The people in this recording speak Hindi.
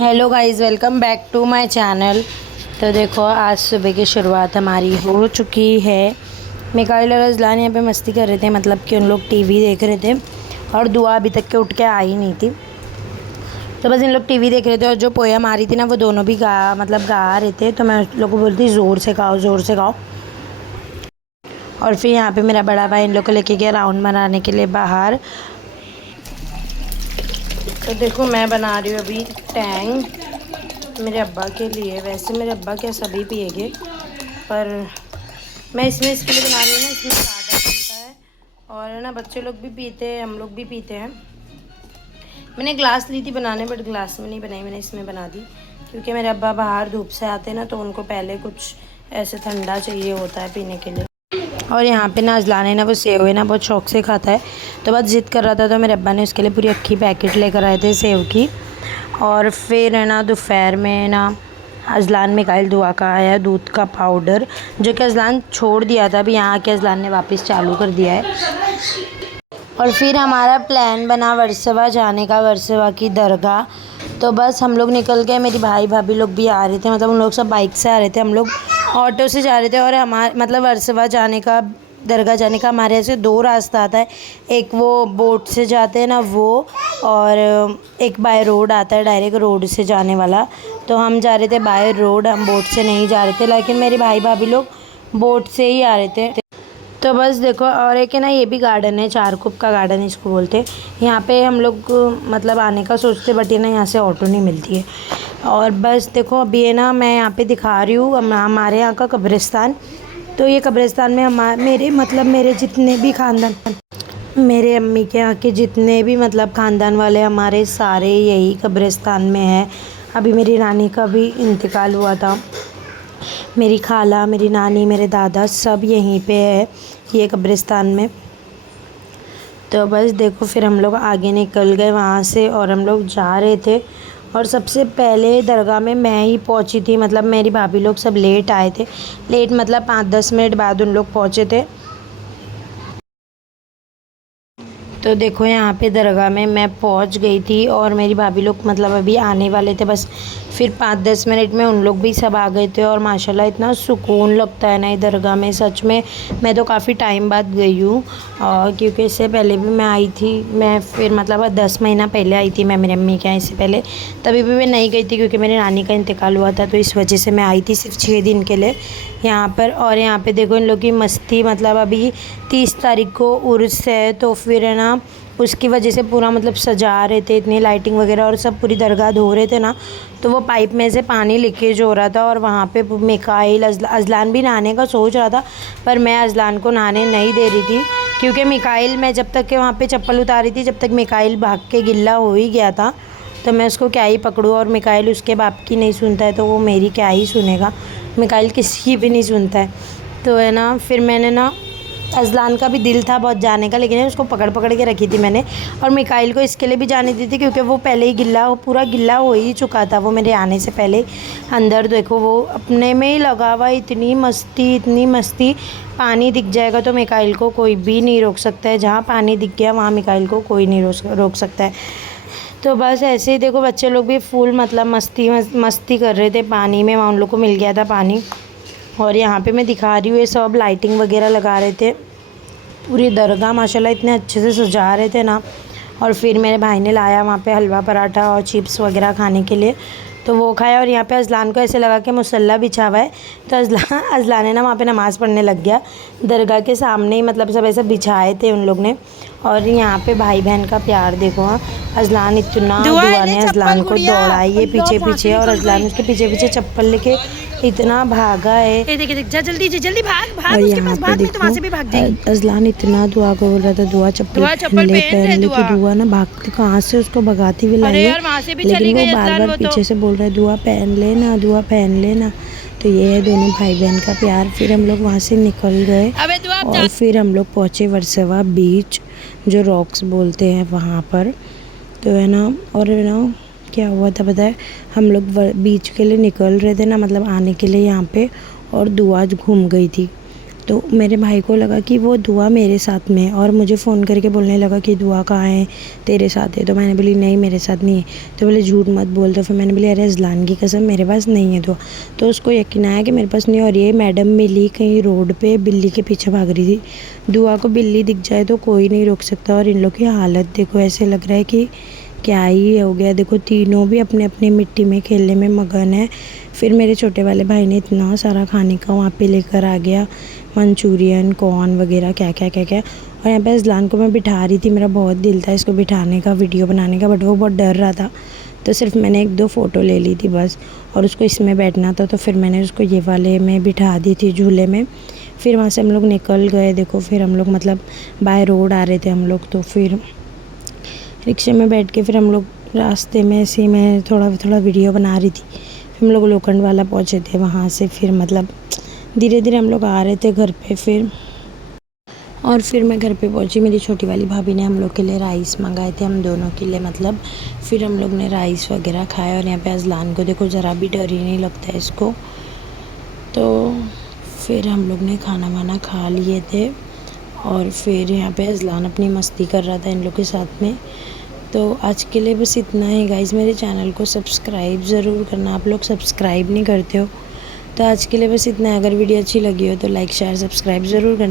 Hello guys, welcome back to my channel. तो देखो, आज सुबह की शुरुआत हमारी हो चुकी है। मिकाइल और अजलान यहाँ पे मस्ती कर रहे थे, मतलब कि उन लोग टीवी देख रहे थे और दुआ अभी तक के उठ के आई नहीं थी। तो बस इन लोग टीवी देख रहे थे और जो पोयम आ रही थी ना, वो दोनों भी गा रहे थे। तो मैं उन लोगों को बोलती ज़ोर से गाओ, ज़ोर से गाओ। और फिर यहाँ पे मेरा बड़ा भाई इन लोग को लेके गया राउंड बनाने के लिए बाहर। तो देखो, मैं बना रही हूँ अभी टैंग मेरे अब्बा के लिए। वैसे मेरे अब्बा क्या सभी पिएंगे, पर मैं इसमें इसके लिए बना रही हूँ ना, इसमें सादा बनता है और ना बच्चे लोग भी पीते हैं, हम लोग भी पीते हैं। मैंने ग्लास ली थी बनाने, बट ग्लास में नहीं बनाई, मैंने इसमें बना दी। क्योंकि मेरे अब्बा बाहर धूप से आते हैं ना, तो उनको पहले कुछ ऐसे ठंडा चाहिए होता है पीने के लिए। और यहाँ पे ना अजलान है ना, वो सेव है ना बहुत शौक से खाता है। तो बस ज़िद कर रहा था, तो मेरे अब्बा ने उसके लिए पूरी अक्खी पैकेट लेकर आए थे सेव की। और फिर है ना दोपहर में ना अजलान मिकाइल दुआ का आया दूध का पाउडर, जो कि अजलान छोड़ दिया था, अभी यहाँ के अजलान ने वापस चालू कर दिया है। और फिर हमारा प्लान बना वर्सोवा जाने का, वर्सोवा की दरगाह। तो बस हम लोग निकल गए, मेरी भाई भाभी लोग भी आ रहे थे, मतलब उन लोग सब बाइक से आ रहे थे, हम लोग ऑटो से जा रहे थे। और हमारे मतलब वर्सोवा जाने का, दरगाह जाने का हमारे यहाँ से दो रास्ता आता है। एक वो बोट से जाते हैं ना वो, और एक बाय रोड आता है, डायरेक्ट रोड से जाने वाला। तो हम जा रहे थे बाय रोड, हम बोट से नहीं जा रहे थे, लेकिन मेरे भाई भाभी लोग बोट से ही आ रहे थे। तो बस देखो, और एक है ना ये भी गार्डन है, चारकुप का गार्डन इसको बोलते हैं। यहाँ पे हम लोग मतलब आने का सोचते, बट ये ना यहाँ से ऑटो नहीं मिलती है। और बस देखो, अभी है ना मैं यहाँ पे दिखा रही हूँ हमारे यहाँ का कब्रिस्तान। तो ये कब्रिस्तान में मेरे जितने भी ख़ानदान, मेरे अम्मी के यहाँ के जितने भी मतलब ख़ानदान वाले हमारे सारे यही कब्रिस्तान में है। अभी मेरी नानी का भी इंतकाल हुआ था। मेरी खाला, मेरी नानी, मेरे दादा सब यहीं पे है, ये कब्रिस्तान में। तो बस देखो, फिर हम लोग आगे निकल गए वहाँ से और हम लोग जा रहे थे। और सबसे पहले दरगाह में मैं ही पहुँची थी, मतलब मेरी भाभी लोग सब लेट आए थे। लेट मतलब 5-10 मिनट बाद उन लोग पहुँचे थे। तो देखो, यहाँ पे दरगाह में मैं पहुँच गई थी और मेरी भाभी लोग मतलब अभी आने वाले थे बस। फिर 5-10 मिनट में उन लोग भी सब आ गए थे। और माशाल्लाह इतना सुकून लगता है ना ये दरगाह में, सच में। मैं तो काफ़ी टाइम बाद गई हूँ, क्योंकि इससे पहले भी मैं आई थी। मैं फिर मतलब 10 महीना पहले आई थी मैं मेरी अम्मी के यहाँ, इससे पहले तभी भी मैं नहीं गई थी, क्योंकि मेरी नानी का इंतकाल हुआ था। तो इस वजह से मैं आई थी सिर्फ 6 दिन के लिए यहाँ पर। और यहाँ पे देखो इन लोग की मस्ती, मतलब अभी 30 तारीख को उर्स है, तो फिर है ना उसकी वजह से पूरा मतलब सजा रहे थे, इतनी लाइटिंग वगैरह, और सब पूरी दरगाह धो रहे थे ना। तो वो पाइप में से पानी लीकेज हो रहा था और वहाँ पे मिकाइल अजलान भी नहाने का सोच रहा था, पर मैं अजलान को नहाने नहीं दे रही थी। क्योंकि मिकाइल, मैं जब तक के वहाँ पे चप्पल उतारी थी, जब तक मिकाइल भाग के गिल्ला हो ही गया था, तो मैं उसको क्या ही पकड़ूँ। और मिकाइल उसके बाप की नहीं सुनता है, तो वो मेरी क्या ही सुनेगा। मिकाइल किसी की भी नहीं सुनता है। तो है ना, फिर मैंने ना, अजलान का भी दिल था बहुत जाने का, लेकिन उसको पकड़ पकड़ के रखी थी मैंने। और मिकाइल को इसके लिए भी जाने दी थी, क्योंकि वो पहले ही पूरा गिल्ला हो ही चुका था, वो मेरे आने से पहले। अंदर देखो, वो अपने में ही लगा हुआ, इतनी मस्ती, इतनी मस्ती। पानी दिख जाएगा तो मिकाइल को कोई भी नहीं रोक सकता है, जहाँ पानी दिख गया वहाँ मिकाइल को कोई नहीं रोक सकता है। तो बस ऐसे ही देखो, बच्चे लोग भी फुल मतलब मस्ती कर रहे थे पानी में, वहाँ उन लोग को मिल गया था पानी। और यहाँ पे मैं दिखा रही हूँ, ये सब लाइटिंग वगैरह लगा रहे थे। पूरी दरगाह माशाल्लाह इतने अच्छे से सजा रहे थे ना। और फिर मेरे भाई ने लाया वहाँ पे हलवा पराठा और चिप्स वगैरह खाने के लिए, तो वो खाया। और यहाँ पे अजलान को ऐसे लगा कि मुसल्ला बिछा हुआ है, तो अजलान है ना वहाँ पे नमाज़ पढ़ने लग गया दरगाह के सामने ही, मतलब सब ऐसे बिछाए थे उन लोग ने। और यहाँ पे भाई बहन का प्यार देखो। हाँ, अजलान इतना, दुआ ने अजलान को दौड़ाई है पीछे पीछे, और अजलान उसके पीछे पीछे चप्पल लेके इतना भागा है। जल्दी जल्दी भाग और यहाँ पे देखो, अजलान इतना दुआ को बोल रहा था, दुआ चप्पल पहन ले। तो दुआ ना भागती कहाँ से उसको भगाती हुई लाई है, लेकिन वो बार बार पीछे से बोल रहा है दुआ पहन लेना, दुआ पहन लेना। तो ये है दोनों भाई बहन का प्यार। फिर हम लोग वहाँ से निकल गए और फिर हम लोग पहुँचे वर्सोवा बीच, जो रॉक्स बोलते हैं वहाँ पर। तो है ना, और है ना क्या हुआ था पता है, हम लोग बीच के लिए निकल रहे थे ना, मतलब आने के लिए यहाँ पे, और दुआ घूम गई थी। तो मेरे भाई को लगा कि वो दुआ मेरे साथ में है और मुझे फ़ोन करके बोलने लगा कि दुआ कहाँ है, तेरे साथ है। तो मैंने बोली नहीं मेरे साथ नहीं है। तो बोले झूठ मत बोल। तो फिर मैंने बोली अरे अज़लान की कसम मेरे पास नहीं है दुआ। तो उसको यकीन आया कि मेरे पास नहीं। और ये मैडम मिली कहीं रोड पे बिल्ली के पीछे भाग रही थी। दुआ को बिल्ली दिख जाए तो कोई नहीं रोक सकता। और इन लोग की हालत देखो, ऐसे लग रहा है कि क्या ही हो गया। देखो तीनों भी अपने अपने मिट्टी में खेलने में मगन है। फिर मेरे छोटे वाले भाई ने इतना सारा खाने का वहाँ पे लेकर आ गया, मंचूरियन, कॉर्न वगैरह क्या क्या क्या क्या। और यहाँ पे अज़लान को मैं बिठा रही थी, मेरा बहुत दिल था इसको बिठाने का, वीडियो बनाने का, बट वो बहुत डर रहा था। तो सिर्फ मैंने 1-2 फ़ोटो ले ली थी बस। और उसको इसमें बैठना था तो फिर मैंने उसको ये वाले में बिठा दी थी, झूले में। फिर वहाँ से हम लोग निकल गए। देखो फिर हम लोग मतलब बाय रोड आ रहे थे हम लोग। तो फिर रिक्शे में बैठ के फिर हम लोग रास्ते में ऐसे ही मैं थोड़ा थोड़ा वीडियो बना रही थी। फिर हम लोग लोखंड वाला पहुँचे थे। वहाँ से फिर मतलब धीरे धीरे हम लोग आ रहे थे घर पे। फिर मैं घर पे पहुँची। मेरी छोटी वाली भाभी ने हम लोग के लिए राइस मंगाए थे, हम दोनों के लिए मतलब। फिर हम लोग ने राइस वगैरह खाया। और यहाँ पे अज़लान को देखो ज़रा भी डर ही नहीं लगता है इसको। तो फिर हम लोग ने खाना वाना खा लिए थे। और फिर यहाँ पे अज़लान अपनी मस्ती कर रहा था इन लोग के साथ में। तो आज के लिए बस इतना ही गाइज़। मेरे चैनल को सब्सक्राइब ज़रूर करना, आप लोग सब्सक्राइब नहीं करते हो। तो आज के लिए बस इतना है। अगर वीडियो अच्छी लगी हो तो लाइक शेयर सब्सक्राइब ज़रूर करना।